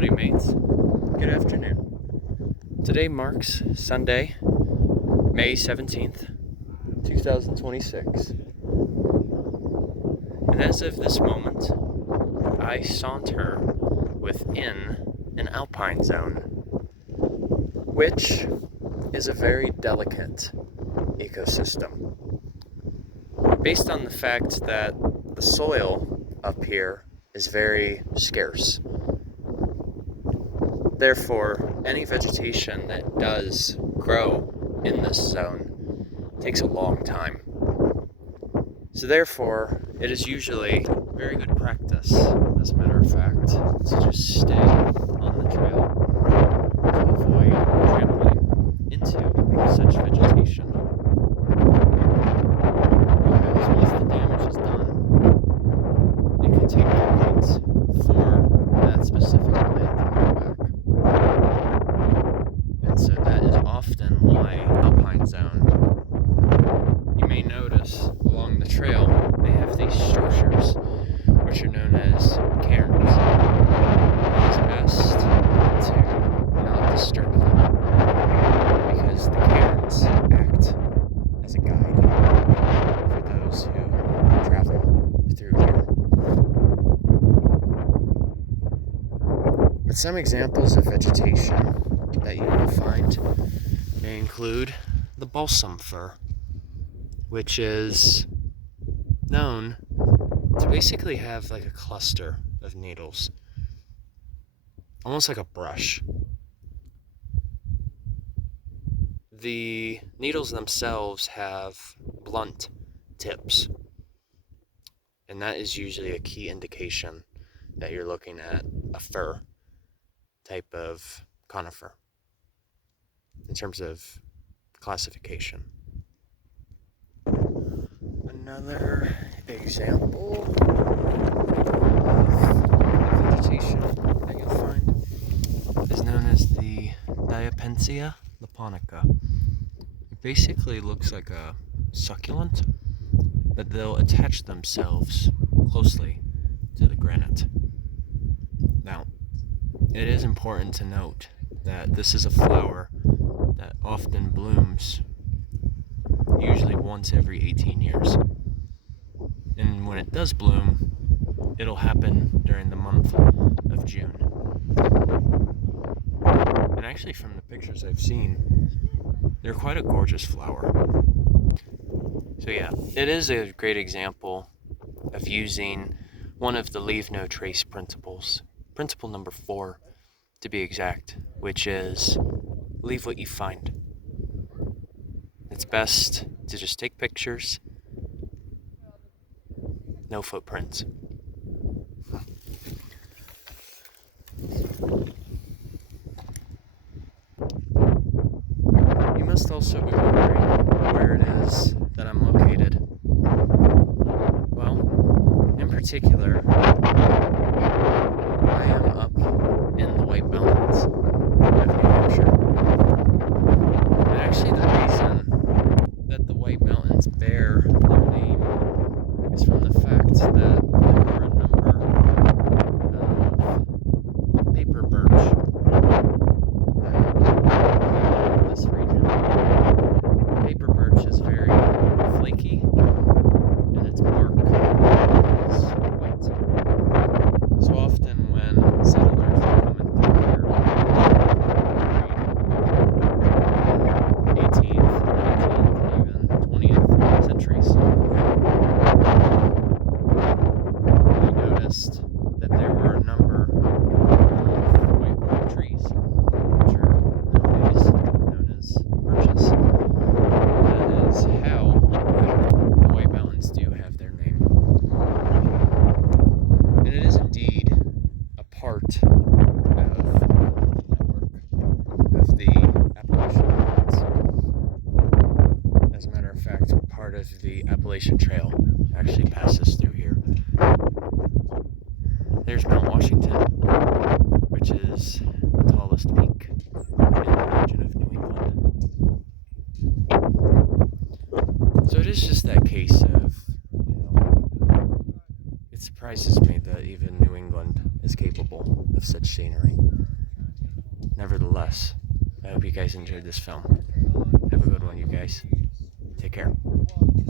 Howdy mates, good afternoon. Today marks Sunday, May 17th, 2026. And as of this moment, I saunter within an alpine zone, which is a very delicate ecosystem. Based on the fact that the soil up here is very scarce. Therefore, any vegetation that does grow in this zone takes a long time. So therefore, it is usually very good practice, as a matter of fact, to just stay on the trail to avoid trampling into such vegetation. Because once the damage is done, it can take decades for that specific plant to grow back. And so that is often why alpine zone, you may notice along the trail, they have these structures which are known as cairns. It is best to not disturb them because the cairns act as a guide for those who travel through here. But some examples of vegetation that you will find may include the balsam fir, which is known to basically have like a cluster of needles, almost like a brush. The needles themselves have blunt tips, and that is usually a key indication that you're looking at a fir type of conifer in terms of classification. Another example of vegetation that you'll find is known as the Diapensia lapponica. It basically looks like a succulent, but they'll attach themselves closely to the granite. Now, it is important to note that this is a flower that often blooms usually once every 18 years. And when it does bloom, it'll happen during the month of June. And actually from the pictures I've seen, they're quite a gorgeous flower. So yeah, it is a great example of using one of the leave no trace principles. Principle number 4, to be exact, which is leave what you find. It's best to just take pictures, no footprints. You must also be wondering where it is that I'm located. Well, in particular, I am up in the White Mountains of New Hampshire. And actually the reason that the White Mountains bear their name is from the fact that there were a number of paper birch that this region. Paper birch is very flaky and its bark is white. So often when settlers were coming through here during 18th, 19th, even 20th centuries, they noticed that there were a number of white oak trees, which are nowadays known as birches. That is how the White Mountains do have their name. And it is indeed a part of the network of the Appalachian Mountains. As a matter of fact, part of the Appalachian Trail actually passes through here. There's Mount Washington, which is the tallest peak in the region of New England. So it is just that case of, it surprises me that even New England is capable of such scenery. Nevertheless, I hope you guys enjoyed this film. Have a good one, you guys. Take care.